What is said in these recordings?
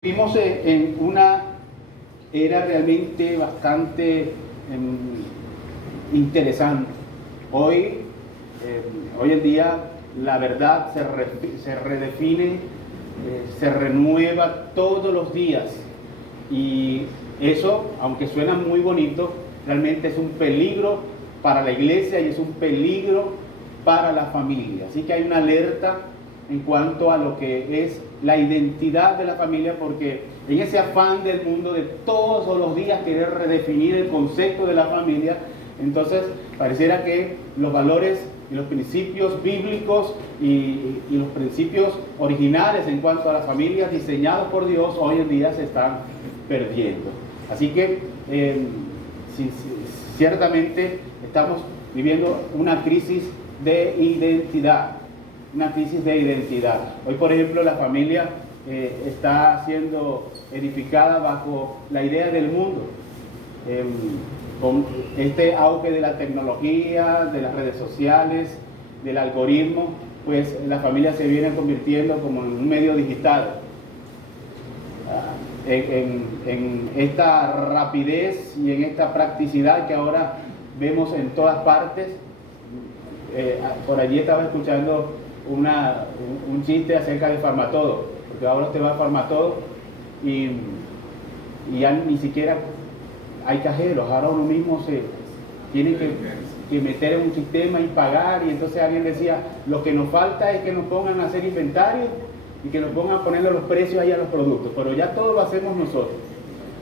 Vivimos en una era realmente bastante interesante. Hoy en día la verdad se redefine, se renueva todos los días. Y eso, aunque suena muy bonito, realmente es un peligro para la iglesia y es un peligro para la familia. Así que hay una alerta en cuanto a lo que es la identidad de la familia, porque en ese afán del mundo de todos los días querer redefinir el concepto de la familia, entonces pareciera que los valores y los principios bíblicos y los principios originales en cuanto a la familia diseñados por Dios hoy en día se están perdiendo. Así que ciertamente estamos viviendo una crisis de identidad. Una crisis de identidad. Hoy, por ejemplo, la familia está siendo edificada bajo la idea del mundo. Con este auge de la tecnología, de las redes sociales, del algoritmo, pues la familia se viene convirtiendo como en un medio digital. En esta rapidez y en esta practicidad que ahora vemos en todas partes. Por allí estaba escuchando un chiste acerca de Farmatodo, porque ahora usted va a Farmatodo y ya ni siquiera hay cajeros, ahora uno mismo se tiene que meter en un sistema y pagar, y entonces alguien decía, lo que nos falta es que nos pongan a hacer inventario y que nos pongan a ponerle los precios ahí a los productos, pero ya todo lo hacemos nosotros.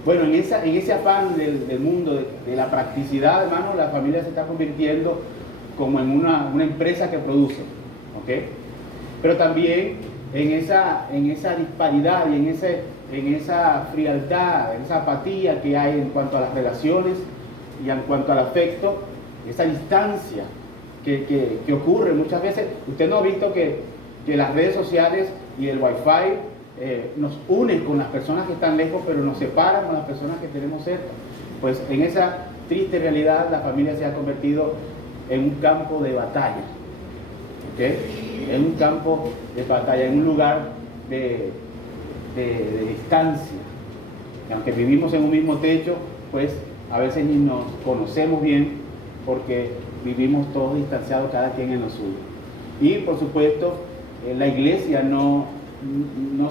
Bueno, en ese afán del mundo, de la practicidad, hermano, la familia se está convirtiendo como en una empresa que produce. ¿Okay? Pero también en esa disparidad y en esa frialdad, en esa apatía que hay en cuanto a las relaciones y en cuanto al afecto, esa distancia que ocurre muchas veces. Usted no ha visto que las redes sociales y el Wi-Fi nos unen con las personas que están lejos, pero nos separan con las personas que tenemos cerca. Pues en esa triste realidad la familia se ha convertido en un campo de batalla. ¿Okay? En un campo de batalla, en un lugar de distancia. Y aunque vivimos en un mismo techo, pues a veces ni nos conocemos bien porque vivimos todos distanciados, cada quien en lo suyo. Y por supuesto, la iglesia no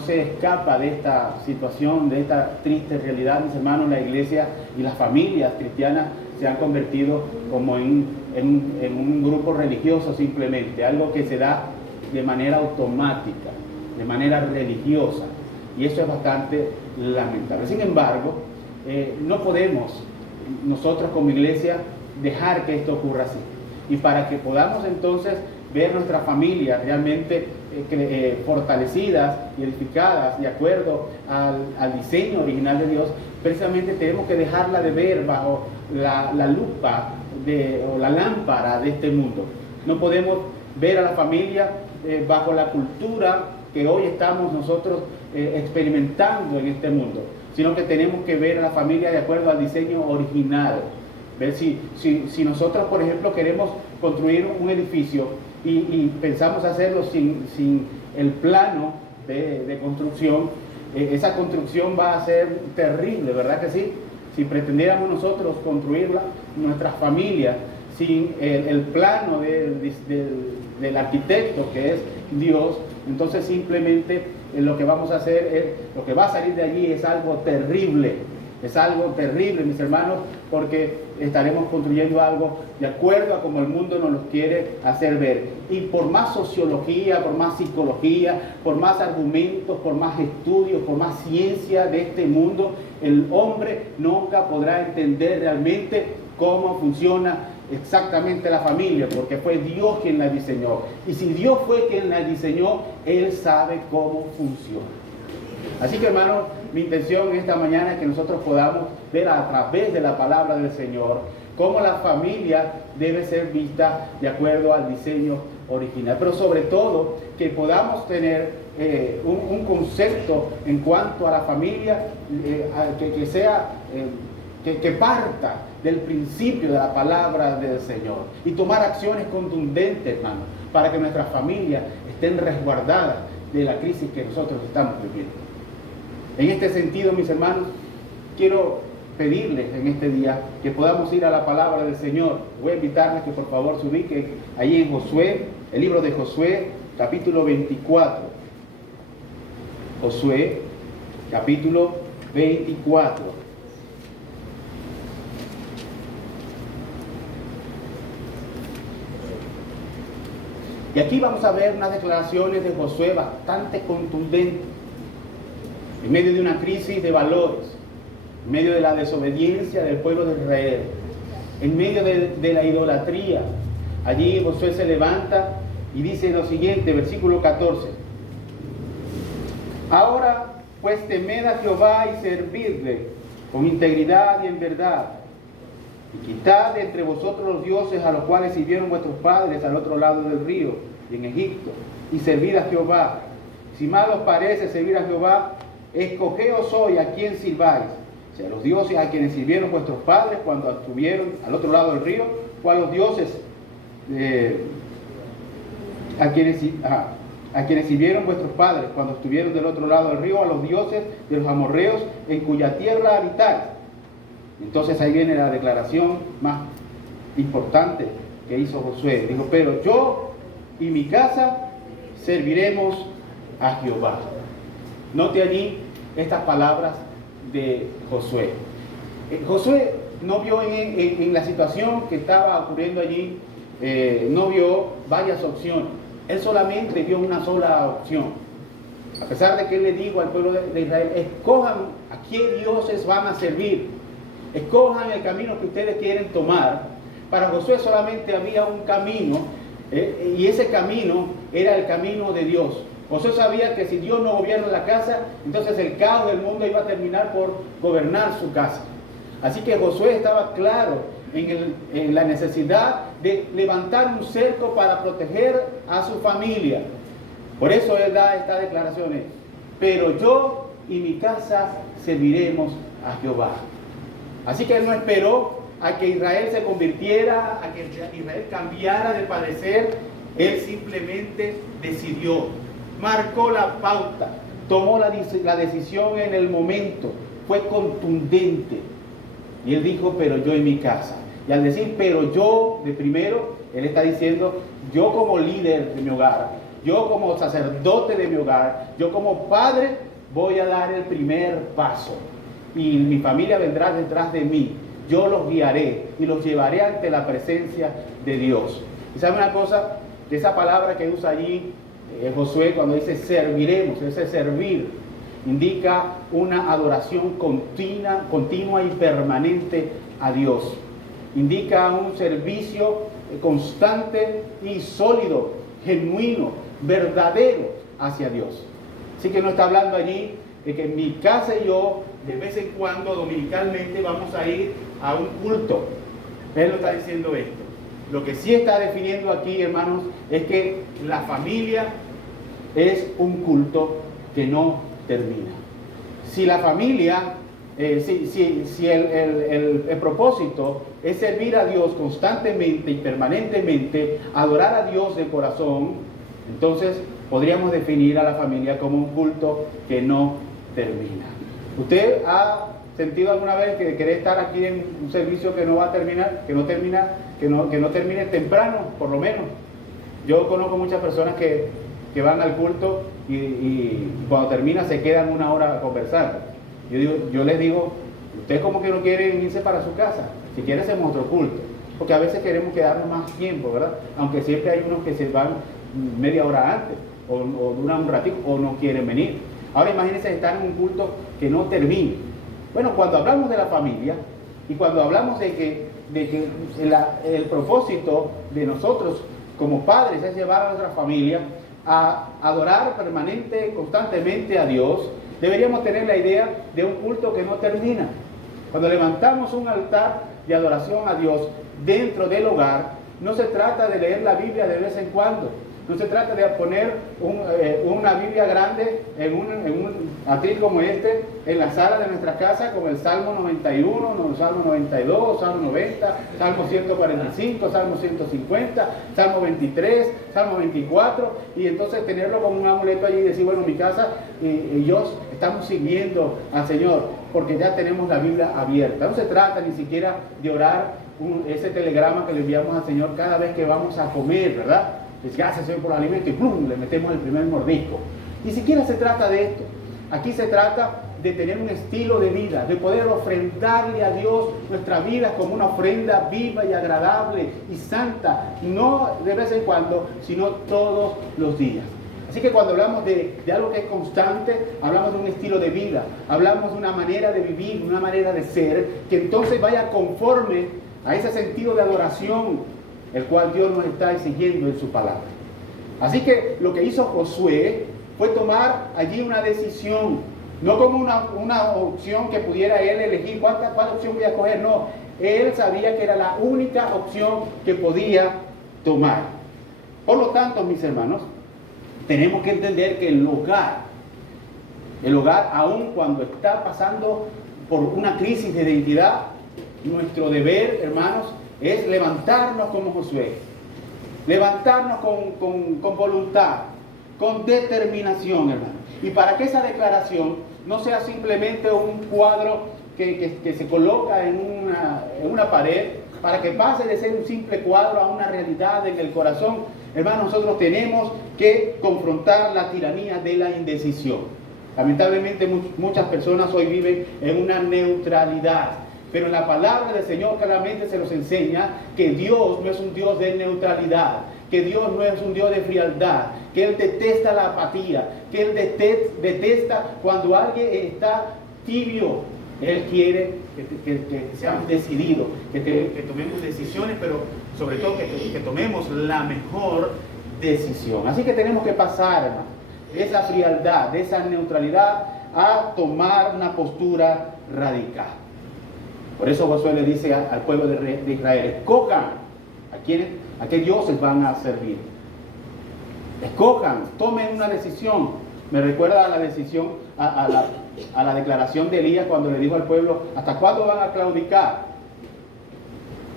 se escapa de esta situación, de esta triste realidad, mis hermanos. La iglesia y las familias cristianas se han convertido como en un grupo religioso simplemente, algo que se da de manera automática, de manera religiosa, y eso es bastante lamentable. Sin embargo, no podemos nosotros como iglesia dejar que esto ocurra así, y para que podamos entonces ver nuestras familias realmente fortalecidas y edificadas de acuerdo al diseño original de Dios, precisamente tenemos que dejarla de ver bajo la lupa o la lámpara de este mundo. No podemos ver a la familia bajo la cultura que hoy estamos nosotros experimentando en este mundo, sino que tenemos que ver a la familia de acuerdo al diseño original. Ver si nosotros, por ejemplo, queremos construir un edificio y pensamos hacerlo sin el plano de construcción, esa construcción va a ser terrible, ¿verdad que sí? Si pretendiéramos nosotros construirla, nuestras familias, sin el plano del arquitecto que es Dios, entonces simplemente lo que vamos a hacer lo que va a salir de allí es algo terrible. Es algo terrible, mis hermanos, porque estaremos construyendo algo de acuerdo a como el mundo nos lo quiere hacer ver. Y por más sociología, por más psicología, por más argumentos, por más estudios, por más ciencia de este mundo, el hombre nunca podrá entender realmente cómo funciona exactamente la familia, porque fue Dios quien la diseñó. Y si Dios fue quien la diseñó, Él sabe cómo funciona. Así que, hermano, mi intención esta mañana es que nosotros podamos ver a través de la palabra del Señor cómo la familia debe ser vista de acuerdo al diseño original, pero sobre todo que podamos tener un concepto en cuanto a la familia que parta del principio de la palabra del Señor y tomar acciones contundentes, hermano, para que nuestras familias estén resguardadas de la crisis que nosotros estamos viviendo. En este sentido, mis hermanos, quiero pedirles en este día que podamos ir a la palabra del Señor. Voy a invitarles que por favor se ubiquen allí en Josué, el libro de Josué, capítulo 24. Josué, capítulo 24. Y aquí vamos a ver unas declaraciones de Josué bastante contundentes, en medio de una crisis de valores, en medio de la desobediencia del pueblo de Israel, en medio de la idolatría. Allí Josué se levanta y dice lo siguiente, versículo 14. Ahora pues temed a Jehová y servidle con integridad y en verdad, y quitad de entre vosotros los dioses a los cuales sirvieron vuestros padres al otro lado del río y en Egipto, y servid a Jehová. Si mal os parece servir a Jehová, escogeos hoy a quién sirváis, si a los dioses a quienes sirvieron vuestros padres cuando estuvieron al otro lado del río, o a los dioses a quienes sirvieron vuestros padres cuando estuvieron del otro lado del río, a los dioses de los amorreos en cuya tierra habitáis. Entonces ahí viene la declaración más importante que hizo Josué. Dijo, pero yo y mi casa serviremos a Jehová. Note allí estas palabras de Josué. Josué no vio en la situación que estaba ocurriendo allí, no vio varias opciones. Él solamente vio una sola opción. A pesar de que él le dijo al pueblo de Israel, escojan a qué dioses van a servir, escojan el camino que ustedes quieren tomar. Para Josué solamente había un camino, y ese camino era el camino de Dios. Josué sabía que si Dios no gobierna la casa, entonces el caos del mundo iba a terminar por gobernar su casa. Así que Josué estaba claro en la necesidad de levantar un cerco para proteger a su familia. Por eso él da esta declaración, pero yo y mi casa serviremos a Jehová. Así que él no esperó a que Israel se convirtiera, a que Israel cambiara de parecer. Él simplemente decidió, marcó la pauta, tomó la decisión en el momento, fue contundente. Y él dijo, pero yo en mi casa. Y al decir, pero yo, de primero, él está diciendo, yo como líder de mi hogar, yo como sacerdote de mi hogar, yo como padre, voy a dar el primer paso. Y mi familia vendrá detrás de mí. Yo los guiaré y los llevaré ante la presencia de Dios. Y sabe una cosa, esa palabra que usa allí Josué cuando dice serviremos, ese servir indica una adoración continua y permanente a Dios. Indica un servicio constante y sólido, genuino, verdadero hacia Dios. Así que no está hablando allí de que en mi casa y yo de vez en cuando, dominicalmente, vamos a ir a un culto. Él no está diciendo esto. Lo que sí está definiendo aquí, hermanos, es que la familia es un culto que no termina. Si la familia, si el propósito es servir a Dios constantemente y permanentemente, adorar a Dios de corazón, entonces podríamos definir a la familia como un culto que no termina. ¿Usted ha sentido alguna vez que querer estar aquí en un servicio que no va a terminar, que no termine temprano, por lo menos? Yo conozco muchas personas que van al culto y cuando termina se quedan una hora conversando. Yo les digo, ustedes como que no quieren irse para su casa, si quieren hacemos otro culto, porque a veces queremos quedarnos más tiempo, ¿verdad? Aunque siempre hay unos que se van media hora antes, o duran un ratito, o no quieren venir. Ahora imagínense estar en un culto que no termine. Bueno, cuando hablamos de la familia y cuando hablamos de que el propósito de nosotros como padres es llevar a nuestra familia a adorar constantemente a Dios, deberíamos tener la idea de un culto que no termina. Cuando levantamos un altar de adoración a Dios dentro del hogar, no se trata de leer la Biblia de vez en cuando, No se trata de poner una Biblia grande en un atril como este, en la sala de nuestra casa, como el Salmo 91, el Salmo 92, Salmo 90, Salmo 145, Salmo 150, Salmo 23, Salmo 24, y entonces tenerlo como un amuleto allí y decir, bueno, en mi casa ellos estamos siguiendo al Señor, porque ya tenemos la Biblia abierta. No se trata ni siquiera de orar ese telegrama que le enviamos al Señor cada vez que vamos a comer, ¿verdad? Pues gracias, Señor, por el alimento, y ¡plum!, le metemos el primer mordisco. Ni siquiera se trata de esto. Aquí se trata de tener un estilo de vida, de poder ofrendarle a Dios nuestra vida como una ofrenda viva y agradable y santa, no de vez en cuando, sino todos los días. Así que cuando hablamos de algo que es constante, hablamos de un estilo de vida, hablamos de una manera de vivir, una manera de ser, que entonces vaya conforme a ese sentido de adoración, el cual Dios nos está exigiendo en su palabra. Así que lo que hizo Josué fue tomar allí una decisión, no como una opción que pudiera él elegir, ¿cuál opción voy a coger? No, él sabía que era la única opción que podía tomar. Por lo tanto, mis hermanos, tenemos que entender que el hogar, aun cuando está pasando por una crisis de identidad, nuestro deber, hermanos, es levantarnos como Josué, levantarnos con voluntad, con determinación, hermanos. Y para que esa declaración no sea simplemente un cuadro que se coloca en una pared, para que pase de ser un simple cuadro a una realidad en el corazón, hermanos, nosotros tenemos que confrontar la tiranía de la indecisión. Lamentablemente muchas personas hoy viven en una neutralidad, pero en la palabra del Señor claramente se nos enseña que Dios no es un Dios de neutralidad, que Dios no es un Dios de frialdad, que Él detesta la apatía, que Él detesta cuando alguien está tibio. Él quiere que seamos decididos, que tomemos decisiones, pero sobre todo que tomemos la mejor decisión. Así que tenemos que pasar, hermano, de esa frialdad, de esa neutralidad, a tomar una postura radical. Por eso Josué le dice al pueblo de Israel: escojan a qué dioses van a servir. Escojan, tomen una decisión. Me recuerda a la decisión, a la declaración de Elías cuando le dijo al pueblo: ¿hasta cuándo van a claudicar?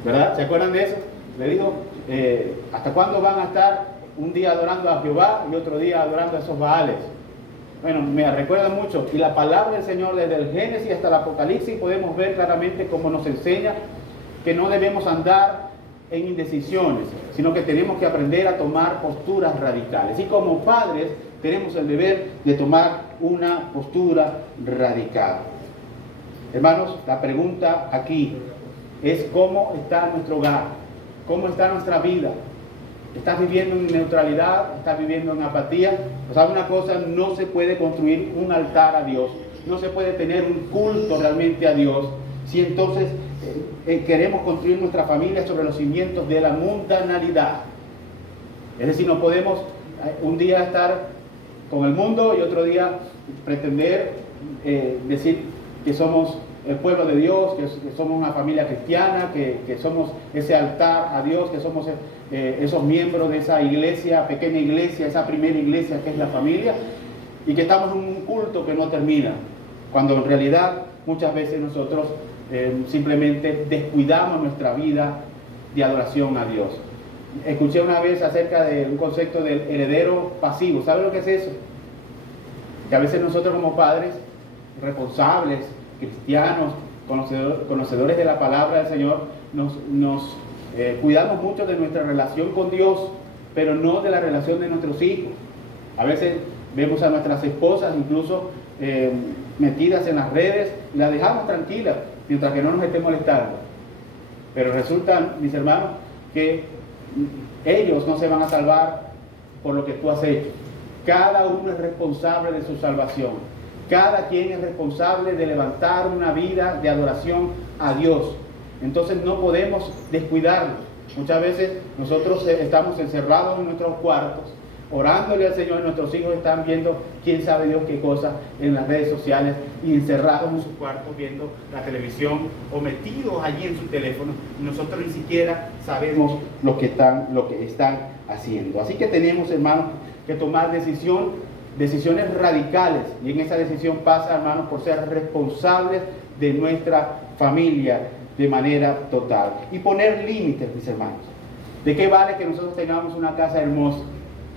¿Verdad? ¿Se acuerdan de eso? Le dijo: ¿hasta cuándo van a estar un día adorando a Jehová y otro día adorando a esos Baales? Bueno, me recuerda mucho. Y la palabra del Señor, desde el Génesis hasta el Apocalipsis, podemos ver claramente cómo nos enseña que no debemos andar en indecisiones, sino que tenemos que aprender a tomar posturas radicales. Y como padres tenemos el deber de tomar una postura radical. Hermanos, la pregunta aquí es: ¿cómo está nuestro hogar? ¿Cómo está nuestra vida? ¿Estás viviendo en neutralidad? ¿Estás viviendo en apatía? O sea, una cosa, no se puede construir un altar a Dios, no se puede tener un culto realmente a Dios, si entonces queremos construir nuestra familia sobre los cimientos de la mundanalidad. Es decir, no podemos un día estar con el mundo y otro día pretender decir que somos el pueblo de Dios, que somos una familia cristiana, que somos ese altar a Dios, que somos esos miembros de esa iglesia, pequeña iglesia, esa primera iglesia que es la familia, y que estamos en un culto que no termina, cuando en realidad muchas veces nosotros simplemente descuidamos nuestra vida de adoración a Dios. Escuché una vez acerca de un concepto del heredero pasivo. ¿Sabe lo que es eso? Que a veces nosotros como padres responsables, cristianos, conocedores de la palabra del Señor, nos cuidamos mucho de nuestra relación con Dios, pero no de la relación de nuestros hijos. A veces vemos a nuestras esposas incluso metidas en las redes y las dejamos tranquilas mientras que no nos esté molestando. Pero resulta, mis hermanos, que ellos no se van a salvar por lo que tú has hecho. Cada uno es responsable de su salvación. Cada quien es responsable de levantar una vida de adoración a Dios. Entonces no podemos descuidarnos. Muchas veces nosotros estamos encerrados en nuestros cuartos, orándole al Señor. Nuestros hijos están viendo quién sabe Dios qué cosas en las redes sociales y encerrados en sus cuartos viendo la televisión o metidos allí en su teléfono, y nosotros ni siquiera sabemos lo que están haciendo. Así que tenemos, hermanos, que tomar decisiones radicales, y en esa decisión pasa, hermanos, por ser responsables de nuestra familia de manera total y poner límites, mis hermanos. ¿De qué vale que nosotros tengamos una casa hermosa?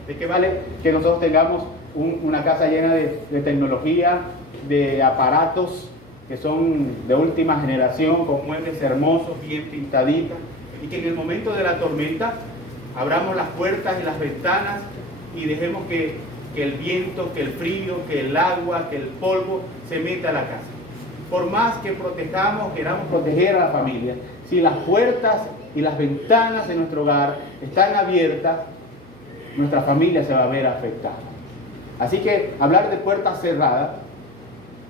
¿De qué vale que nosotros tengamos una casa llena de tecnología, de aparatos que son de última generación, con muebles hermosos, bien pintaditas, y que en el momento de la tormenta abramos las puertas y las ventanas y dejemos que el viento, que el frío, que el agua, que el polvo se meta a la casa? Por más que protejamos, queramos proteger a la familia, si las puertas y las ventanas de nuestro hogar están abiertas, nuestra familia se va a ver afectada. Así que hablar de puertas cerradas,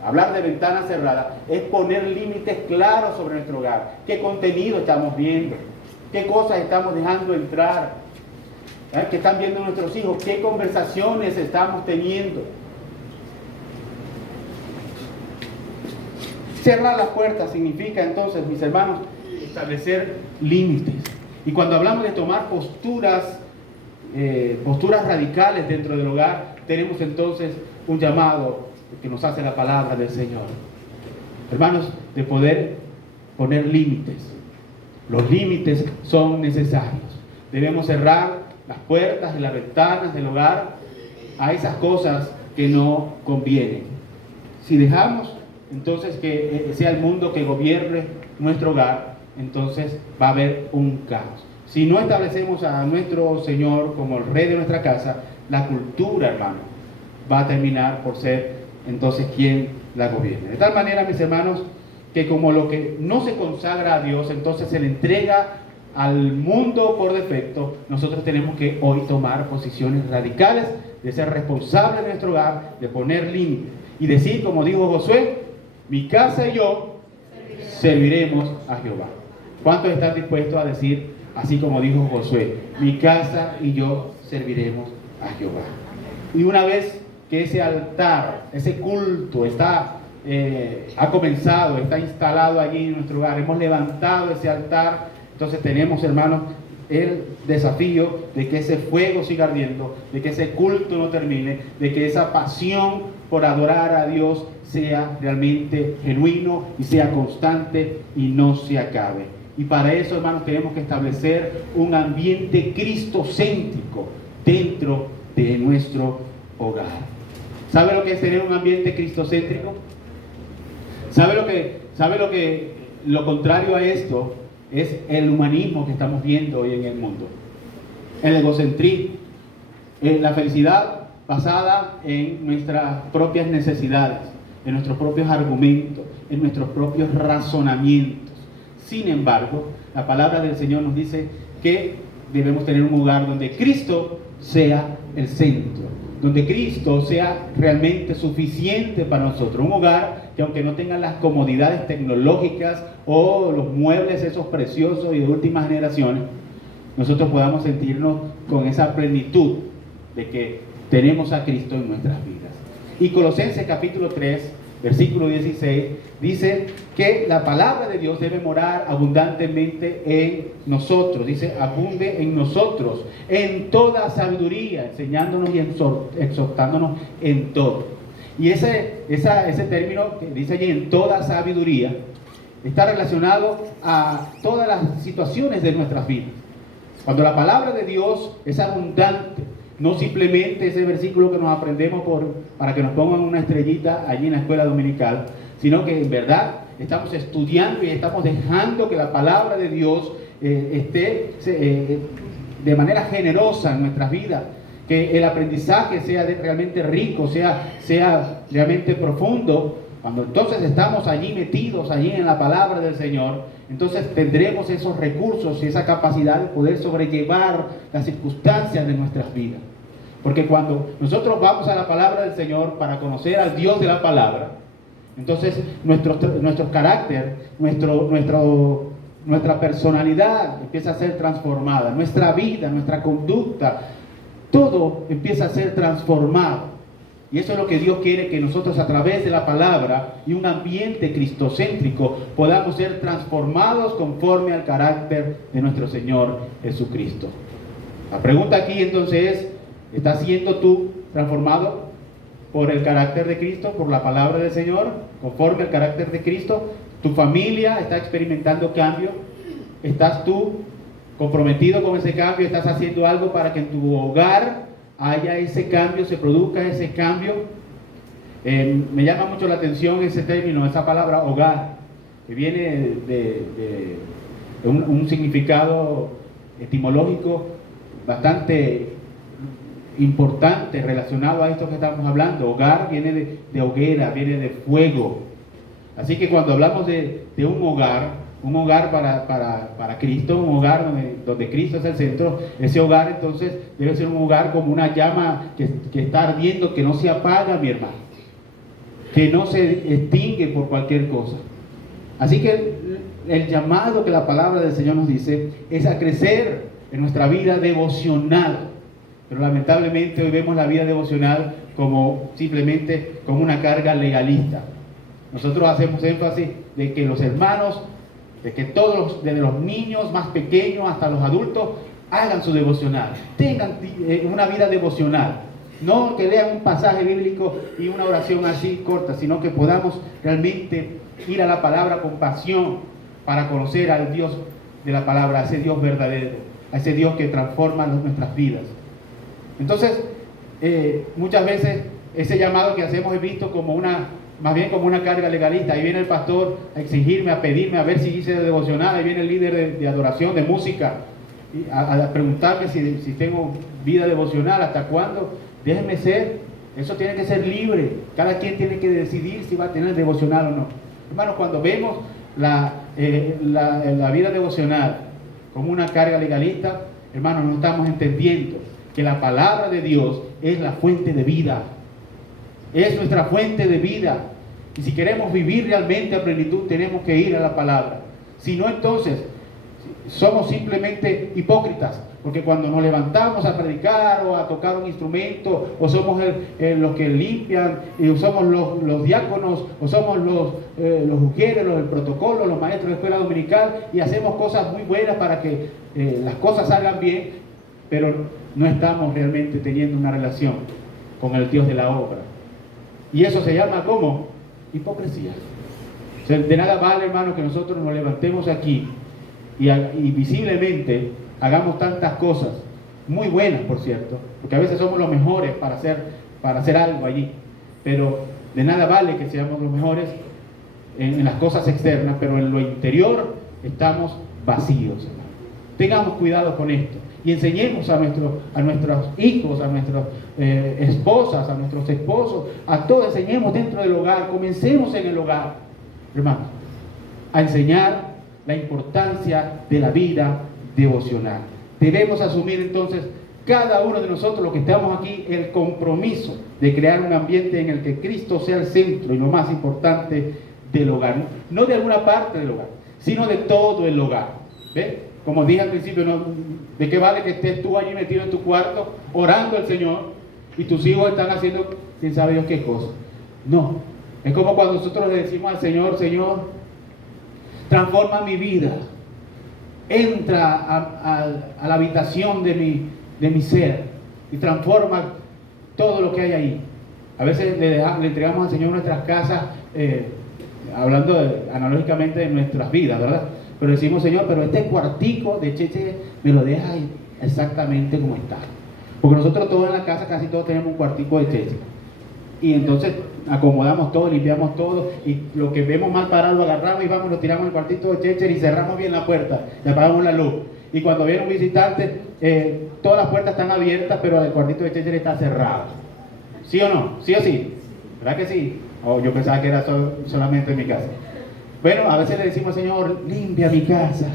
hablar de ventanas cerradas, es poner límites claros sobre nuestro hogar. ¿Qué contenido estamos viendo? ¿Qué cosas estamos dejando entrar? ¿Qué están viendo nuestros hijos? ¿Qué conversaciones estamos teniendo? Cerrar las puertas significa entonces, mis hermanos, establecer límites. Y cuando hablamos de tomar posturas radicales dentro del hogar, tenemos entonces un llamado que nos hace la palabra del Señor. Hermanos, de poder poner límites. Los límites son necesarios. Debemos cerrar las puertas y las ventanas del hogar a esas cosas que no convienen. Si dejamos entonces que sea el mundo que gobierne nuestro hogar, entonces va a haber un caos. Si no establecemos a nuestro Señor como el rey de nuestra casa, la cultura, hermano, va a terminar por ser entonces quien la gobierne. De tal manera, mis hermanos, que como lo que no se consagra a Dios, entonces se le entrega al mundo por defecto, nosotros tenemos que hoy tomar posiciones radicales de ser responsables de nuestro hogar, de poner límites y decir, como dijo Josué, mi casa y yo serviremos a Jehová. ¿Cuántos están dispuestos a decir, así como dijo Josué, mi casa y yo serviremos a Jehová? Y una vez que ese altar, ese culto ha comenzado, está instalado allí en nuestro hogar, hemos levantado ese altar, entonces tenemos, hermanos, el desafío de que ese fuego siga ardiendo, de que ese culto no termine, de que esa pasión por adorar a Dios sea realmente genuino y sea constante y no se acabe. Y para eso, hermanos, tenemos que establecer un ambiente cristocéntrico dentro de nuestro hogar. ¿Sabe lo que es tener un ambiente cristocéntrico? ¿Sabe lo contrario a esto es el humanismo que estamos viendo hoy en el mundo? El egocentrismo, la felicidad basada en nuestras propias necesidades, en nuestros propios argumentos, en nuestros propios razonamientos. Sin embargo, la palabra del Señor nos dice que debemos tener un lugar donde Cristo sea el centro, donde Cristo sea realmente suficiente para nosotros. Un hogar que, aunque no tenga las comodidades tecnológicas o los muebles esos preciosos y de últimas generaciones, nosotros podamos sentirnos con esa plenitud de que tenemos a Cristo en nuestras vidas. Y Colosenses capítulo 3, versículo 16, dice que la palabra de Dios debe morar abundantemente en nosotros. Dice, abunde en nosotros, en toda sabiduría, enseñándonos y exhortándonos en todo. Y ese término que dice allí, en toda sabiduría, está relacionado a todas las situaciones de nuestras vidas. Cuando la palabra de Dios es abundante, no simplemente ese versículo que nos aprendemos para que nos pongan una estrellita allí en la escuela dominical, sino que en verdad estamos estudiando y estamos dejando que la palabra de Dios esté de manera generosa en nuestras vidas, que el aprendizaje sea realmente rico, sea realmente profundo. Cuando entonces estamos allí metidos, allí en la palabra del Señor, entonces tendremos esos recursos y esa capacidad de poder sobrellevar las circunstancias de nuestras vidas. Porque cuando nosotros vamos a la palabra del Señor para conocer al Dios de la palabra, entonces nuestro carácter, nuestra personalidad empieza a ser transformada, nuestra vida, nuestra conducta todo empieza a ser transformado. Y eso es lo que Dios quiere, que nosotros a través de la palabra y un ambiente cristocéntrico podamos ser transformados conforme al carácter de nuestro Señor Jesucristo. La pregunta aquí entonces es, ¿estás siendo tú transformado por el carácter de Cristo, por la palabra del Señor, conforme al carácter de Cristo? ¿Tu familia está experimentando cambio? ¿Estás tú comprometido con ese cambio? ¿Estás haciendo algo para que en tu hogar haya ese cambio, se produzca ese cambio? Me llama mucho la atención ese término, esa palabra hogar, que viene de un significado etimológico bastante importante relacionado a esto que estamos hablando. Hogar viene de hoguera, viene de fuego. Así que cuando hablamos de un hogar para Cristo, un hogar donde Cristo es el centro, ese hogar entonces debe ser un hogar como una llama que está ardiendo, que no se apaga, mi hermano, que no se extingue por cualquier cosa. Así que el llamado que la palabra del Señor nos dice es a crecer en nuestra vida devocional. Pero lamentablemente hoy vemos la vida devocional como simplemente como una carga legalista. Nosotros hacemos énfasis de que los hermanos, de que todos, desde los niños más pequeños hasta los adultos, hagan su devocional, tengan una vida devocional. No que lean un pasaje bíblico y una oración así corta, sino que podamos realmente ir a la palabra con pasión para conocer al Dios de la palabra, a ese Dios verdadero, a ese Dios que transforma nuestras vidas. Entonces, muchas veces ese llamado que hacemos es visto como más bien como una carga legalista. Ahí viene el pastor a exigirme, a pedirme, a ver si hice devocional. Ahí viene el líder de adoración, de música, a preguntarme si tengo vida devocional, hasta cuándo. Déjenme ser. Eso tiene que ser libre. Cada quien tiene que decidir si va a tener devocional o no. Hermanos, cuando vemos la vida devocional como una carga legalista, hermanos, no estamos entendiendo que la palabra de Dios es la fuente de vida. Es nuestra fuente de vida. Y si queremos vivir realmente a plenitud, tenemos que ir a la palabra. Si no, entonces somos simplemente hipócritas. Porque cuando nos levantamos a predicar o a tocar un instrumento, o somos los que limpian, o somos los diáconos, o somos los ujieres, los del protocolo, los maestros de escuela dominical, y hacemos cosas muy buenas para que las cosas salgan bien, pero no estamos realmente teniendo una relación con el Dios de la obra. Y eso se llama ¿cómo? Hipocresía. O sea, de nada vale, hermano, que nosotros nos levantemos aquí y visiblemente hagamos tantas cosas, muy buenas por cierto, porque a veces somos los mejores para hacer algo allí, pero de nada vale que seamos los mejores en las cosas externas, pero en lo interior estamos vacíos, hermano. Tengamos cuidado con esto y enseñemos a nuestros hijos, a nuestras esposas, a nuestros esposos, a todos, enseñemos dentro del hogar, comencemos en el hogar, hermano, a enseñar la importancia de la vida devocional. Debemos asumir entonces cada uno de nosotros, los que estamos aquí, el compromiso de crear un ambiente en el que Cristo sea el centro y lo más importante del hogar, no de alguna parte del hogar, sino de todo el hogar. ¿Ves? Como dije al principio, ¿no? ¿De qué vale que estés tú allí metido en tu cuarto orando al Señor y tus hijos están haciendo quién sabe Dios qué cosa? No, es como cuando nosotros le decimos al Señor: Señor, transforma mi vida, entra a la habitación de mi ser y transforma todo lo que hay ahí. A veces le entregamos al Señor nuestras casas, hablando analógicamente de nuestras vidas, ¿verdad? Pero decimos: Señor, pero este cuartico de Cheche me lo deja exactamente como está. Porque nosotros todos en la casa, casi todos tenemos un cuartico de Cheche. Y entonces acomodamos todo, limpiamos todo, y lo que vemos mal parado lo agarramos y vamos, lo tiramos en el cuartito de Cheche y cerramos bien la puerta y apagamos la luz. Y cuando viene un visitante, todas las puertas están abiertas, pero el cuartito de Cheche está cerrado. ¿Sí o no? ¿Sí o sí? ¿Verdad que sí? Yo pensaba que era solamente en mi casa. Bueno, a veces le decimos: Señor, limpia mi casa,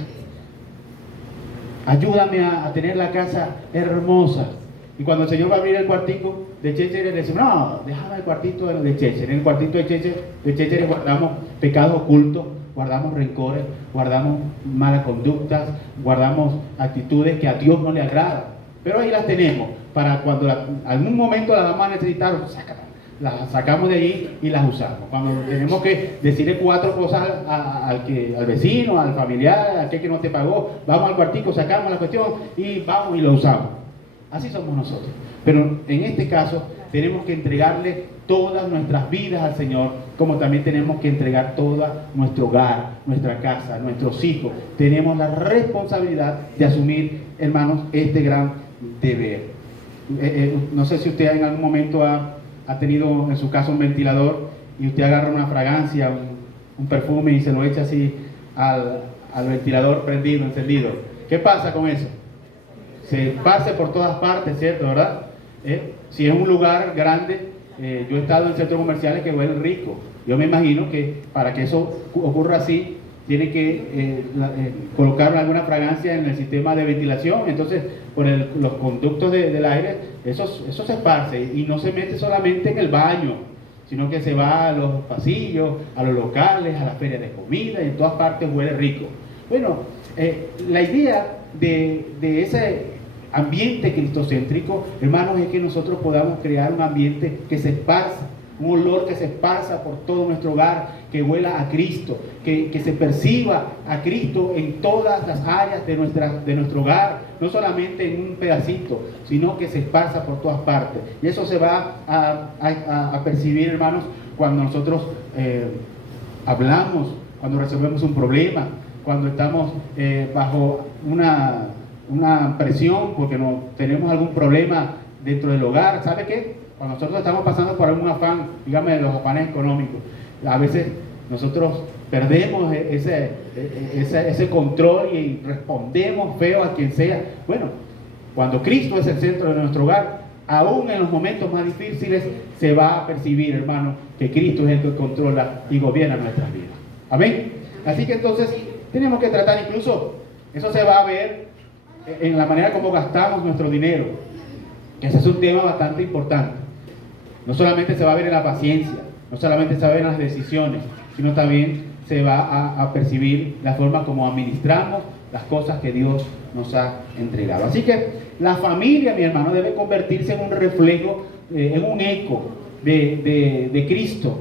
ayúdame a tener la casa hermosa. Y cuando el Señor va a abrir el cuartico de Cheche, le decimos: no, déjame el cuartito de Cheche. En el cuartito de Cheche guardamos pecados ocultos, guardamos rencores, guardamos malas conductas, guardamos actitudes que a Dios no le agradan. Pero ahí las tenemos. para cuando algún momento la vamos a necesitar, las sacamos de allí y las usamos. Cuando tenemos que decirle 4 cosas al vecino, al familiar, a aquel que no te pagó, vamos al cuartico, sacamos la cuestión y vamos y lo usamos. Así somos nosotros. Pero en este caso tenemos que entregarle todas nuestras vidas al Señor, como también tenemos que entregar todo nuestro hogar, nuestra casa, nuestros hijos. Tenemos la responsabilidad de asumir, hermanos, este gran deber. No sé si usted en algún momento ha tenido en su casa un ventilador y usted agarra una fragancia, un perfume y se lo echa así al ventilador prendido, encendido. ¿Qué pasa con eso? Se pase por todas partes, ¿cierto? ¿Verdad? Si es un lugar grande, yo he estado en centros comerciales que huelen rico. Yo me imagino que para que eso ocurra así, tiene que colocar alguna fragancia en el sistema de ventilación. Entonces, por los conductos del aire, eso se esparce y no se mete solamente en el baño, sino que se va a los pasillos, a los locales, a las ferias de comida, y en todas partes huele rico. Bueno, la idea de ese ambiente cristocéntrico, hermanos, es que nosotros podamos crear un ambiente que se esparza, un olor que se esparza por todo nuestro hogar, que huela a Cristo, que se perciba a Cristo en todas las áreas de nuestro hogar, no solamente en un pedacito, sino que se esparza por todas partes. Y eso se va a percibir, hermanos, cuando nosotros hablamos, cuando resolvemos un problema, cuando estamos bajo una presión porque tenemos algún problema dentro del hogar. ¿Sabe qué? Cuando nosotros estamos pasando por algún afán, dígame, los afanes económicos, a veces nosotros perdemos ese control y respondemos feo a quien sea. Bueno, cuando Cristo es el centro de nuestro hogar, aún en los momentos más difíciles se va a percibir, hermano, que Cristo es el que controla y gobierna nuestras vidas. Amén. Así que entonces tenemos que tratar, incluso eso se va a ver en la manera como gastamos nuestro dinero. Ese es un tema bastante importante. No solamente se va a ver en la paciencia, no solamente se va a ver en las decisiones, sino también se va a percibir la forma como administramos las cosas que Dios nos ha entregado. Así que la familia, mi hermano, debe convertirse en un reflejo, en un eco de Cristo.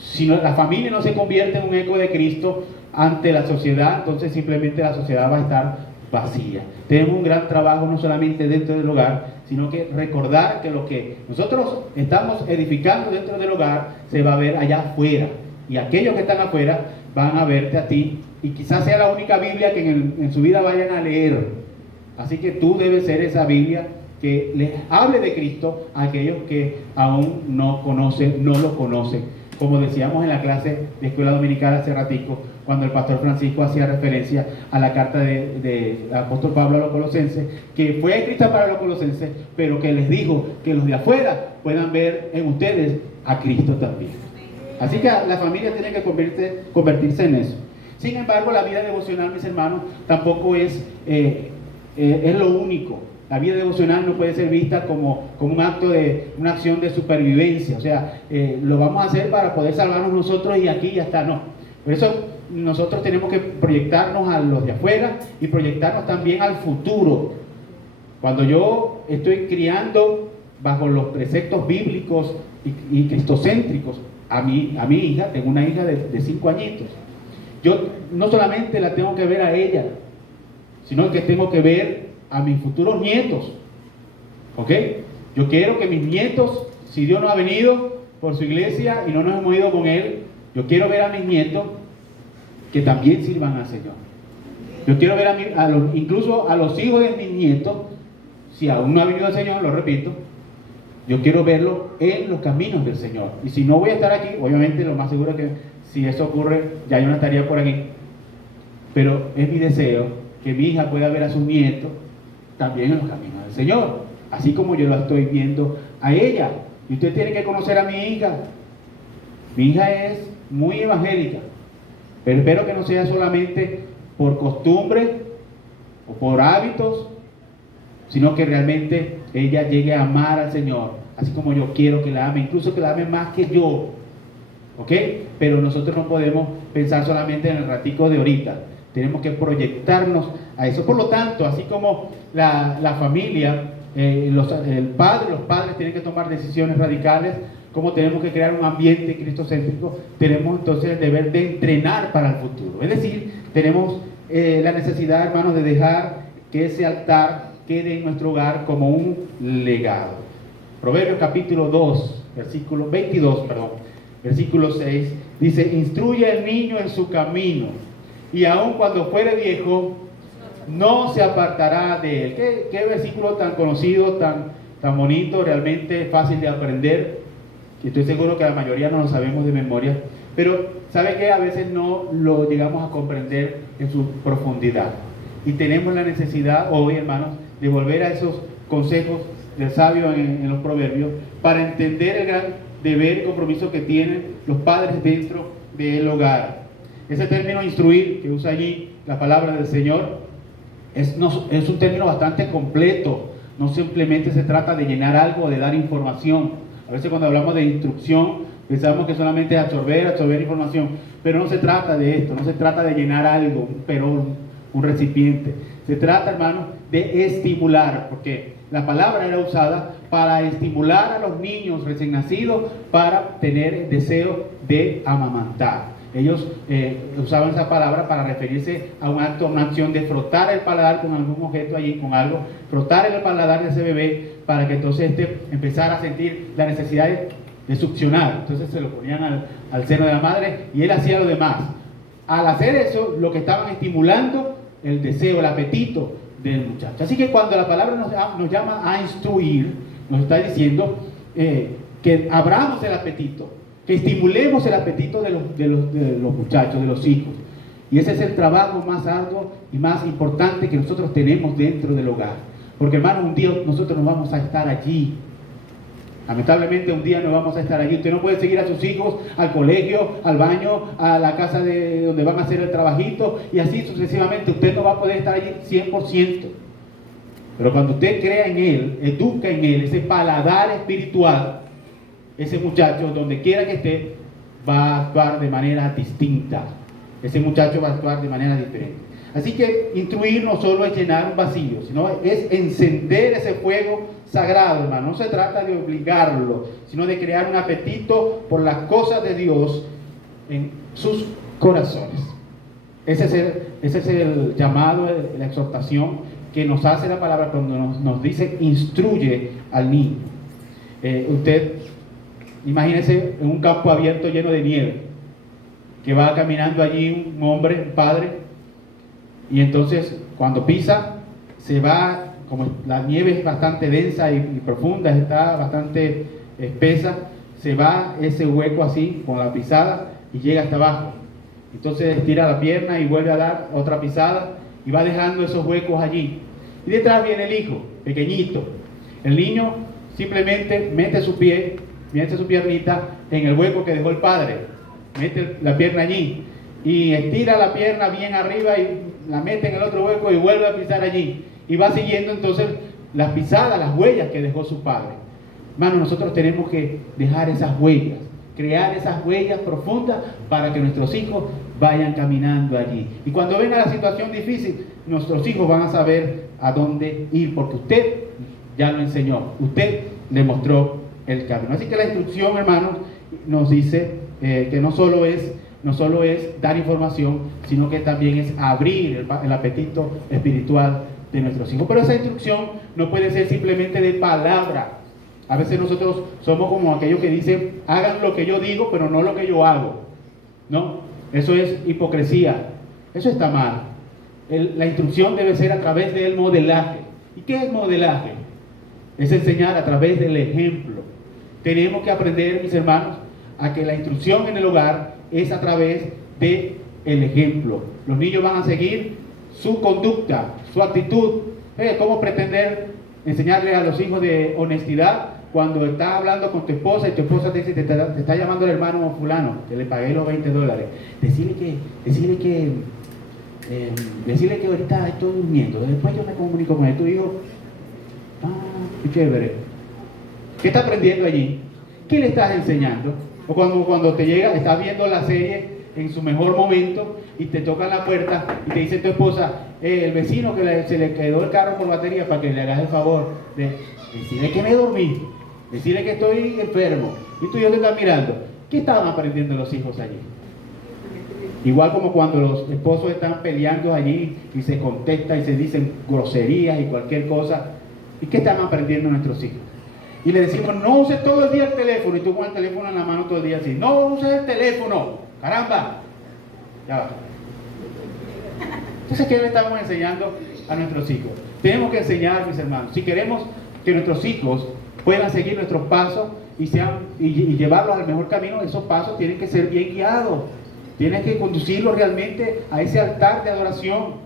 Si la familia no se convierte en un eco de Cristo ante la sociedad, entonces simplemente la sociedad va a estar vacía. Tenemos un gran trabajo no solamente dentro del hogar, sino que recordar que lo que nosotros estamos edificando dentro del hogar se va a ver allá afuera, y aquellos que están afuera van a verte a ti, y quizás sea la única Biblia que en su vida vayan a leer. Así que tú debes ser esa Biblia que les hable de Cristo a aquellos que aún no conocen, no lo conocen. Como decíamos en la clase de escuela dominical hace ratico, cuando el pastor Francisco hacía referencia a la carta del apóstol Pablo a los colosenses, que fue escrita para los colosenses, pero que les dijo que los de afuera puedan ver en ustedes a Cristo también. Así que la familia tiene que convertirse en eso. Sin embargo, la vida devocional, mis hermanos, tampoco es lo único. La vida devocional no puede ser vista como un acto una acción de supervivencia. O sea, lo vamos a hacer para poder salvarnos nosotros y aquí ya está. No. Por eso nosotros tenemos que proyectarnos a los de afuera y proyectarnos también al futuro. Cuando yo estoy criando bajo los preceptos bíblicos y cristocéntricos a mi hija, tengo una hija de 5 añitos, yo no solamente la tengo que ver a ella, sino que tengo que ver a mis futuros nietos. ¿Ok? Yo quiero que mis nietos, si Dios no ha venido por su iglesia y no nos hemos ido con Él, yo quiero ver a mis nietos que también sirvan al Señor. Yo quiero ver incluso a los hijos de mis nietos, si aún no ha venido el Señor, lo repito, yo quiero verlo en los caminos del Señor. Y si no voy a estar aquí, obviamente lo más seguro es que si eso ocurre, ya yo no estaría por aquí. Pero es mi deseo que mi hija pueda ver a sus nietos también en los caminos del Señor, así como yo la estoy viendo a ella. Y usted tiene que conocer a mi hija. Mi hija es muy evangélica, pero espero que no sea solamente por costumbre o por hábitos, sino que realmente ella llegue a amar al Señor, así como yo quiero que la ame, incluso que la ame más que yo. ¿Ok? Pero nosotros no podemos pensar solamente en el ratico de ahorita. Tenemos que proyectarnos a eso. Por lo tanto, así como la familia los padres tienen que tomar decisiones radicales, cómo tenemos que crear un ambiente cristocéntrico, tenemos entonces el deber de entrenar para el futuro. Es decir, tenemos la necesidad, hermanos, de dejar que ese altar quede en nuestro hogar como un legado. Proverbios capítulo 2, versículo 22, versículo 6, dice: instruye al niño en su camino, y aun cuando fuere viejo, no se apartará de él. ¿Qué versículo tan conocido, tan bonito, realmente fácil de aprender? Estoy seguro que la mayoría no lo sabemos de memoria, pero ¿sabe qué? A veces no lo llegamos a comprender en su profundidad. Y tenemos la necesidad hoy, hermanos, de volver a esos consejos del sabio en los proverbios para entender el gran deber y compromiso que tienen los padres dentro del hogar. Ese término instruir que usa allí la palabra del Señor es un término bastante completo. No simplemente se trata de llenar algo o de dar información. A veces cuando hablamos de instrucción pensamos que solamente es absorber información, pero no se trata de esto, no se trata de llenar algo, un perón, un recipiente. Se trata, hermanos, de estimular, porque la palabra era usada para estimular a los niños recién nacidos para tener el deseo de amamantar. Ellos usaban esa palabra para referirse a un acto, a una acción de frotar el paladar con algún objeto allí, con algo, frotar el paladar de ese bebé para que entonces empezara a sentir la necesidad de succionar. Entonces se lo ponían al seno de la madre y él hacía lo demás. Al hacer eso, lo que estaban estimulando el deseo, el apetito del muchacho. Así que cuando la palabra nos llama a instruir, nos está diciendo que abramos el apetito, que estimulemos el apetito de los muchachos, de los hijos. Y ese es el trabajo más arduo y más importante que nosotros tenemos dentro del hogar. Porque, hermano, un día nosotros no vamos a estar allí. Lamentablemente un día no vamos a estar allí. Usted no puede seguir a sus hijos al colegio, al baño, a la casa de donde van a hacer el trabajito y así sucesivamente. Usted no va a poder estar allí 100%. Pero cuando usted crea en él, educa en él ese paladar espiritual, ese muchacho, donde quiera que esté, va a actuar de manera distinta. Ese muchacho va a actuar de manera diferente. Así que instruir no solo es llenar un vacío, sino es encender ese fuego sagrado, hermano. No se trata de obligarlo, sino de crear un apetito por las cosas de Dios en sus corazones. Ese es el llamado, la exhortación que nos hace la palabra cuando nos dice instruye al niño. Usted imagínese en un campo abierto lleno de nieve, que va caminando allí un hombre, un padre, y entonces cuando pisa, se va, como la nieve es bastante densa y profunda, está bastante espesa, se va ese hueco así con la pisada y llega hasta abajo. Entonces estira la pierna y vuelve a dar otra pisada y va dejando esos huecos allí. Y detrás viene el hijo, pequeñito. El niño simplemente mete su piernita en el hueco que dejó el padre, mete la pierna allí y estira la pierna bien arriba y la mete en el otro hueco y vuelve a pisar allí y va siguiendo entonces las pisadas, las huellas que dejó su padre. Hermano, nosotros tenemos que dejar esas huellas, crear esas huellas profundas para que nuestros hijos vayan caminando allí. Y cuando venga la situación difícil, nuestros hijos van a saber a dónde ir, porque usted ya lo enseñó, usted le mostró el camino. Así que la instrucción, hermanos, nos dice que no solo es dar información, sino que también es abrir el apetito espiritual de nuestros hijos. Pero esa instrucción no puede ser simplemente de palabra. A veces nosotros somos como aquellos que dicen, hagan lo que yo digo, pero no lo que yo hago. No, eso es hipocresía. Eso está mal. La instrucción debe ser a través del modelaje. ¿Y qué es modelaje? Es enseñar a través del ejemplo. Tenemos que aprender, mis hermanos, a que la instrucción en el hogar es a través del ejemplo. Los niños van a seguir su conducta, su actitud. ¿Cómo pretender enseñarle a los hijos de honestidad cuando estás hablando con tu esposa y tu esposa te dice, te está llamando el hermano fulano, que le pagué los $20? Decirle que ahorita estoy durmiendo, después yo me comunico con él. Tu hijo, qué chévere. ¿Qué está aprendiendo allí? ¿Qué le estás enseñando? O cuando te llega, estás viendo la serie en su mejor momento y te tocan la puerta y te dice tu esposa, el vecino que se le quedó el carro por batería, para que le hagas el favor de decirle que me dormí, decirle que estoy enfermo, y tú y yo te estás mirando. ¿Qué estaban aprendiendo los hijos allí? Igual como cuando los esposos están peleando allí y se contestan y se dicen groserías y cualquier cosa. ¿Y qué están aprendiendo nuestros hijos? Y le decimos, no uses todo el día el teléfono, y tú con el teléfono en la mano todo el día así. No uses el teléfono, caramba. Ya va. Entonces, ¿qué le estamos enseñando a nuestros hijos? Tenemos que enseñar, mis hermanos, si queremos que nuestros hijos puedan seguir nuestros pasos y llevarlos al mejor camino, esos pasos tienen que ser bien guiados. Tienes que conducirlos realmente a ese altar de adoración.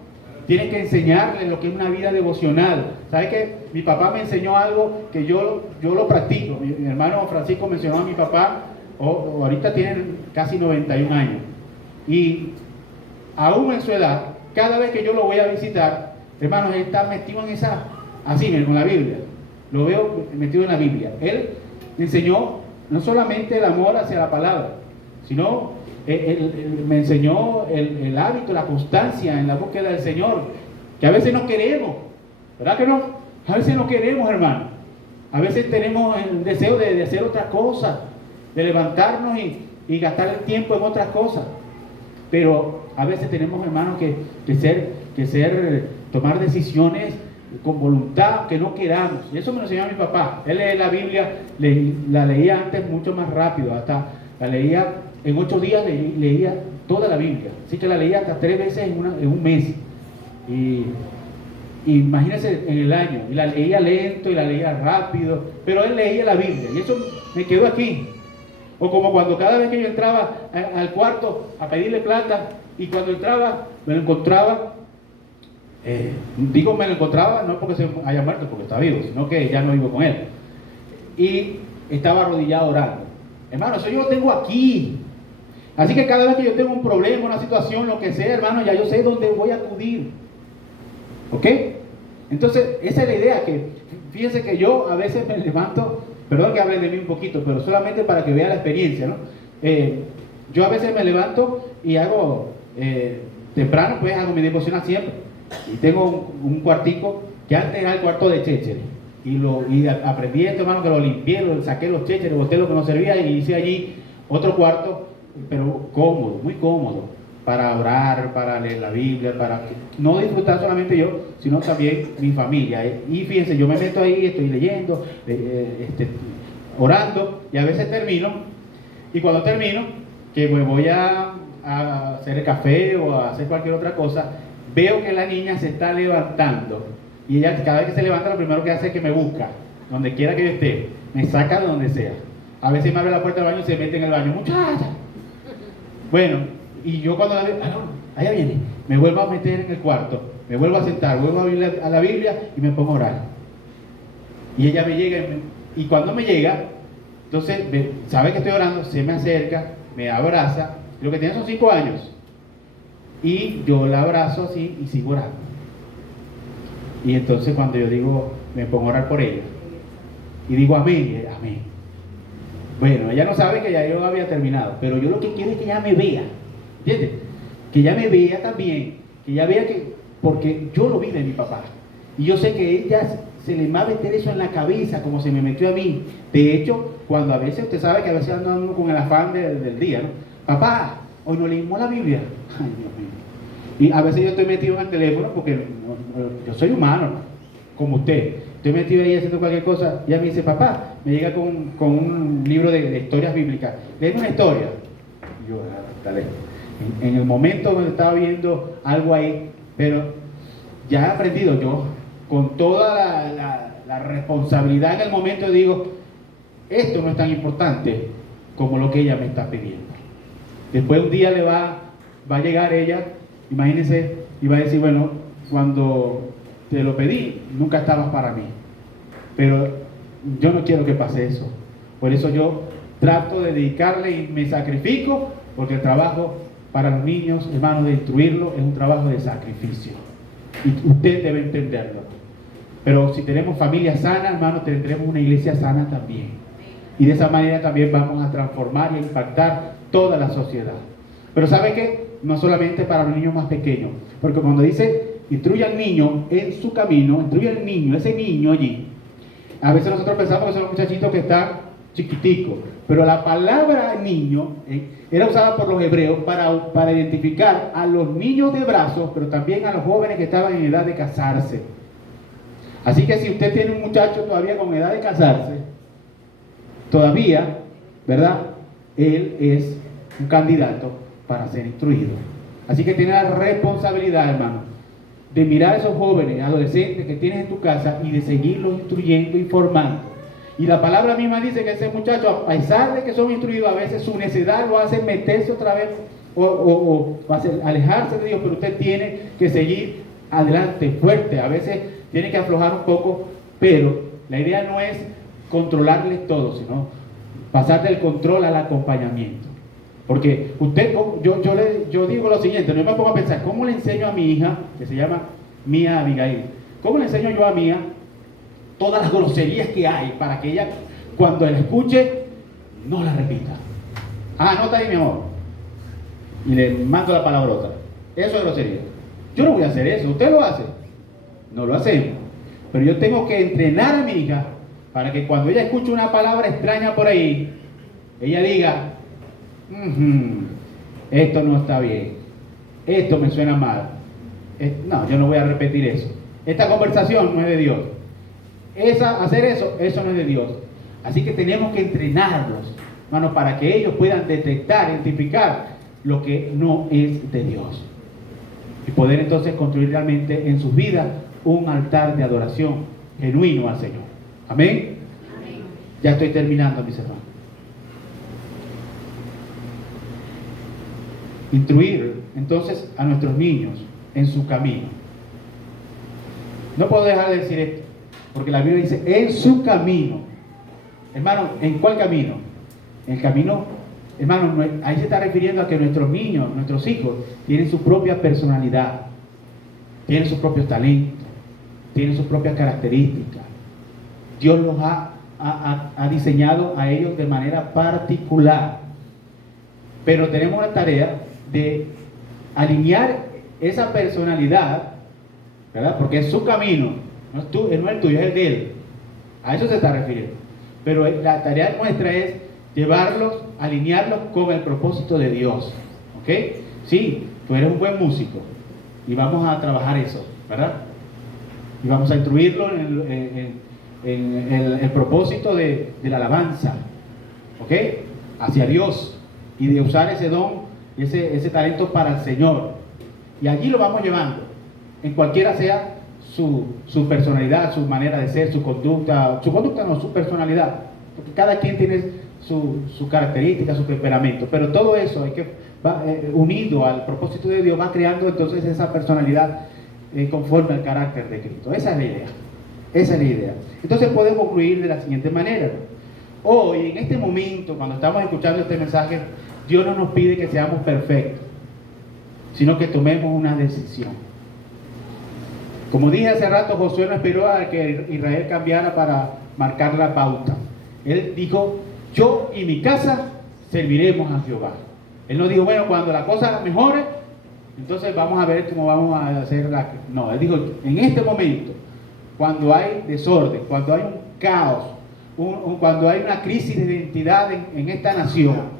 Tienes que enseñarles lo que es una vida devocional. ¿Sabes qué? Mi papá me enseñó algo que yo lo practico. Mi hermano Francisco mencionó a mi papá, ahorita tienen casi 91 años. Y aún en su edad, cada vez que yo lo voy a visitar, hermanos, él está metido en así, con la Biblia. Lo veo metido en la Biblia. Él me enseñó no solamente el amor hacia la palabra, sino me enseñó el hábito, la constancia en la búsqueda del Señor, que a veces no queremos, ¿verdad que no? A veces no queremos, hermano. A veces tenemos el deseo de hacer otra cosa, de levantarnos y gastar el tiempo en otras cosas. Pero a veces tenemos, hermanos, que tomar decisiones con voluntad, que no queramos. Y eso me lo enseñó mi papá. Él lee la Biblia, la leía antes mucho más rápido, hasta la leía en 8 días, leía toda la Biblia. Así que la leía hasta 3 veces en un mes. Y imagínense en el año. Y la leía lento y la leía rápido, pero él leía la Biblia. Y eso me quedó aquí. O como cuando cada vez que yo entraba al cuarto a pedirle plata, y cuando entraba me lo encontraba, me lo encontraba no porque se haya muerto, porque está vivo, sino que ya no vivo con él. Y estaba arrodillado orando. Hermano, eso yo lo tengo aquí. Así que cada vez que yo tengo un problema, una situación, lo que sea, hermano, ya yo sé dónde voy a acudir. ¿Ok? Entonces, esa es la idea, que fíjense que yo a veces me levanto, perdón que hable de mí un poquito, pero solamente para que vea la experiencia, ¿no? Yo a veces me levanto y hago, temprano, pues hago mi devocional siempre. Y tengo un cuartico que antes era el cuarto de chéchere. Y aprendí esto, hermano, que lo limpié, saqué los chécheres, boté lo que no servía y hice allí otro cuarto, pero cómodo, muy cómodo, para orar, para leer la Biblia, para no disfrutar solamente yo, sino también mi familia. Y fíjense, yo me meto ahí, estoy leyendo, orando, y a veces termino, y cuando termino, que me voy a hacer el café o a hacer cualquier otra cosa, veo que la niña se está levantando. Y ella, cada vez que se levanta, lo primero que hace es que me busca, donde quiera que yo esté, me saca de donde sea. A veces me abre la puerta del baño y se mete en el baño. Muchacha. Bueno, y yo cuando la veo, allá viene, me vuelvo a meter en el cuarto, me vuelvo a sentar, vuelvo a abrir a la Biblia y me pongo a orar. Y ella me llega, y cuando me llega, entonces sabe que estoy orando, se me acerca, me abraza. Lo que tiene son 5 años. Y yo la abrazo así y sigo orando. Y entonces cuando yo digo, me pongo a orar por ella. Y digo amén, amén. Bueno, ella no sabe que ya yo había terminado, pero yo lo que quiero es que ella me vea. ¿Entiendes? Que ella me vea también. Que ella vea porque yo lo vi de mi papá. Y yo sé que ella se le va a meter eso en la cabeza, como se me metió a mí. De hecho, cuando a veces, usted sabe que a veces anda uno con el afán del día, ¿no? Papá, hoy no leímos la Biblia. Ay, Dios mío. Y a veces yo estoy metido en el teléfono porque yo soy humano, como usted. Estoy metido ahí haciendo cualquier cosa. Y ella me dice, papá, me llega con un libro de historias bíblicas. Léeme una historia. Y yo, dale. En el momento donde estaba viendo algo ahí, pero ya he aprendido yo, con toda la responsabilidad en el momento, digo, esto no es tan importante como lo que ella me está pidiendo. Después un día va a llegar ella, imagínense, y va a decir, bueno, cuando te lo pedí, nunca estabas para mí. Pero yo no quiero que pase eso. Por eso yo trato de dedicarle y me sacrifico, porque el trabajo para los niños, hermanos, de instruirlos es un trabajo de sacrificio. Y usted debe entenderlo. Pero si tenemos familia sana, hermanos, tendremos una iglesia sana también. Y de esa manera también vamos a transformar y a impactar toda la sociedad. Pero ¿sabe qué? No solamente para los niños más pequeños, porque cuando dice instruye al niño en su camino, instruye al niño, ese niño allí, a veces nosotros pensamos que son los muchachitos que están chiquiticos, pero la palabra niño era usada por los hebreos para identificar a los niños de brazos, pero también a los jóvenes que estaban en edad de casarse. Así que si usted tiene un muchacho todavía con edad de casarse, todavía, ¿verdad? Él es un candidato para ser instruido. Así que tiene la responsabilidad, hermano, de mirar a esos jóvenes, adolescentes que tienes en tu casa y de seguirlos instruyendo y formando. Y la palabra misma dice que ese muchacho, a pesar de que son instruidos, a veces su necedad lo hace meterse otra vez o hacer alejarse de Dios, pero usted tiene que seguir adelante, fuerte. A veces tiene que aflojar un poco, pero la idea no es controlarles todo, sino pasar del control al acompañamiento. Porque usted, yo digo lo siguiente, no me pongo a pensar, ¿cómo le enseño a mi hija, que se llama Mía Abigail, cómo le enseño yo a Mía todas las groserías que hay para que ella, cuando la escuche, no la repita? Anota ahí, mi amor, y le mando la palabrota. Eso es grosería. Yo no voy a hacer eso. ¿Usted lo hace? No lo hacemos. Pero yo tengo que entrenar a mi hija para que cuando ella escuche una palabra extraña por ahí, ella diga, esto no está bien, esto me suena mal, no, yo no voy a repetir eso, esta conversación no es de Dios, hacer eso no es de Dios. Así que tenemos que entrenarlos, hermanos, para que ellos puedan detectar, identificar lo que no es de Dios y poder entonces construir realmente en sus vidas un altar de adoración genuino al Señor. Amén. Amén. Ya estoy terminando, mis hermanos. Instruir entonces a nuestros niños en su camino. No puedo dejar de decir esto, porque la Biblia dice en su camino. Hermano, ¿en cuál camino? El camino, hermano, ahí se está refiriendo a que nuestros niños, nuestros hijos, tienen su propia personalidad, tienen sus propios talentos, tienen sus propias características. Dios los ha diseñado a ellos de manera particular. Pero tenemos la tarea de alinear esa personalidad, ¿verdad? Porque es su camino, no es el tuyo, es el de él. A eso se está refiriendo. Pero la tarea nuestra es llevarlos, alinearlos con el propósito de Dios. ¿Ok? Sí, tú eres un buen músico y vamos a trabajar eso, ¿verdad? Y vamos a instruirlo en el propósito de la alabanza, ¿ok? Hacia Dios, y de usar ese don, ese talento para el Señor. Y allí lo vamos llevando, en cualquiera sea su personalidad, su manera de ser, su conducta no, su personalidad, porque cada quien tiene su característica, su temperamento, pero todo eso hay que va unido al propósito de Dios, va creando entonces esa personalidad conforme al carácter de Cristo. Esa es la idea. Esa es la idea. Entonces podemos concluir de la siguiente manera. Hoy, en este momento, cuando estamos escuchando este mensaje, Dios no nos pide que seamos perfectos, sino que tomemos una decisión. Como dije hace rato, Josué no esperó a que Israel cambiara para marcar la pauta. Él dijo, yo y mi casa serviremos a Jehová. Él no dijo, bueno, cuando la cosa mejore, entonces vamos a ver cómo vamos a hacer la... No, él dijo, en este momento, cuando hay desorden, cuando hay un caos, cuando hay una crisis de identidad en esta nación,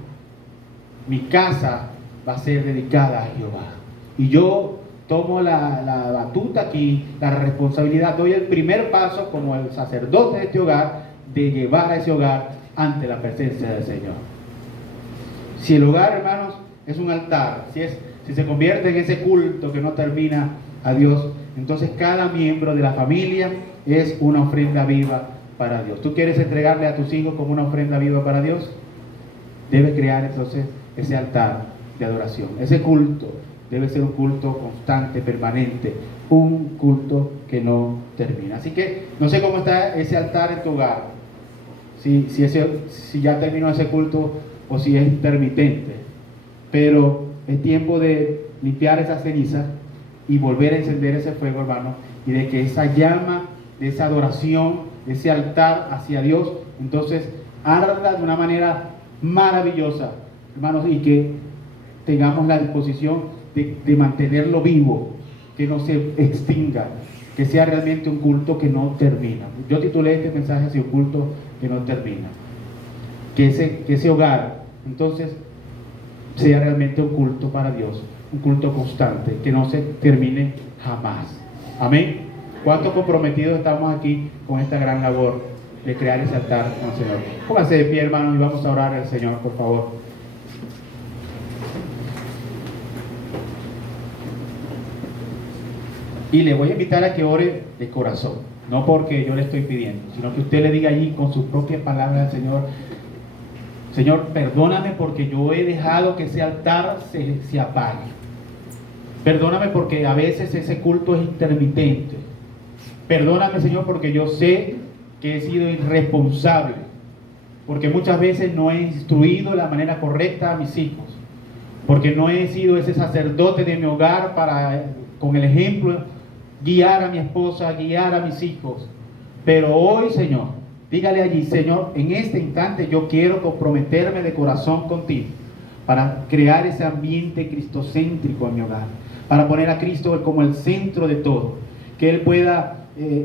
mi casa va a ser dedicada a Jehová. Y yo tomo la batuta aquí, la responsabilidad, doy el primer paso como el sacerdote de este hogar, de llevar a ese hogar ante la presencia del Señor. Si el hogar, hermanos, es un altar, si se convierte en ese culto que no termina a Dios, entonces cada miembro de la familia es una ofrenda viva para Dios. ¿Tú quieres entregarle a tus hijos como una ofrenda viva para Dios? Debes crear entonces ese altar de adoración. Ese culto debe ser un culto constante, permanente, un culto que no termina. Así que no sé cómo está ese altar en tu hogar, si ya terminó ese culto o si es intermitente, pero es tiempo de limpiar esas cenizas y volver a encender ese fuego, hermano, y de que esa llama de esa adoración, de ese altar hacia Dios, entonces arda de una manera maravillosa, hermanos, y que tengamos la disposición de mantenerlo vivo, que no se extinga, que sea realmente un culto que no termina. Yo titulé este mensaje así: un culto que no termina. Que ese hogar, entonces, sea realmente un culto para Dios, un culto constante, que no se termine jamás. Amén. ¿Cuántos comprometidos estamos aquí con esta gran labor de crear ese altar con el Señor? Pónganse de pie, hermanos, y vamos a orar al Señor, por favor. Y le voy a invitar a que ore de corazón, no porque yo le estoy pidiendo, sino que usted le diga allí con sus propias palabras al Señor: Señor, perdóname porque yo he dejado que ese altar se apague. Perdóname porque a veces ese culto es intermitente. Perdóname, Señor, porque yo sé que he sido irresponsable, porque muchas veces no he instruido de la manera correcta a mis hijos, porque no he sido ese sacerdote de mi hogar para, con el ejemplo, guiar a mi esposa, guiar a mis hijos. Pero hoy, Señor, dígale allí: Señor, en este instante yo quiero comprometerme de corazón contigo para crear ese ambiente cristocéntrico en mi hogar, para poner a Cristo como el centro de todo, que Él pueda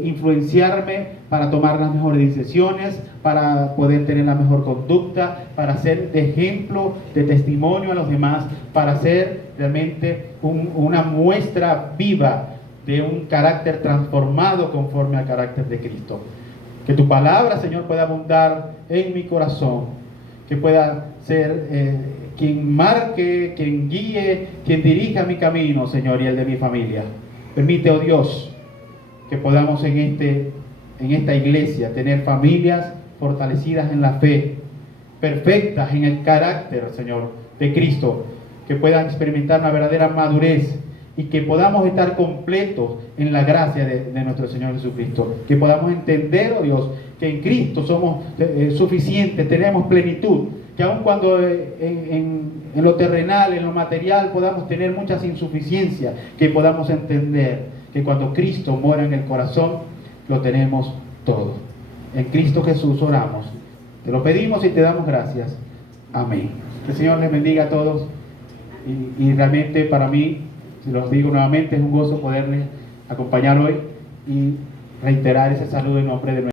influenciarme para tomar las mejores decisiones, para poder tener la mejor conducta, para ser de ejemplo, de testimonio a los demás, para ser realmente una muestra viva de un carácter transformado conforme al carácter de Cristo. Que tu palabra, Señor, pueda abundar en mi corazón, que pueda ser quien marque, quien guíe, quien dirija mi camino, Señor, y el de mi familia. Permite, oh Dios, que podamos en esta iglesia tener familias fortalecidas en la fe, perfectas en el carácter, Señor, de Cristo, que puedan experimentar una verdadera madurez y que podamos estar completos en la gracia de nuestro Señor Jesucristo, que podamos entender, oh Dios, que en Cristo somos suficientes, tenemos plenitud, que aun cuando en lo terrenal, en lo material podamos tener muchas insuficiencias, que podamos entender que cuando Cristo mora en el corazón, lo tenemos todo. En Cristo Jesús oramos, te lo pedimos y te damos gracias. Amén. Que el Señor les bendiga a todos y realmente para mí, se los digo nuevamente, es un gozo poderles acompañar hoy y reiterar ese saludo en nombre de nuestro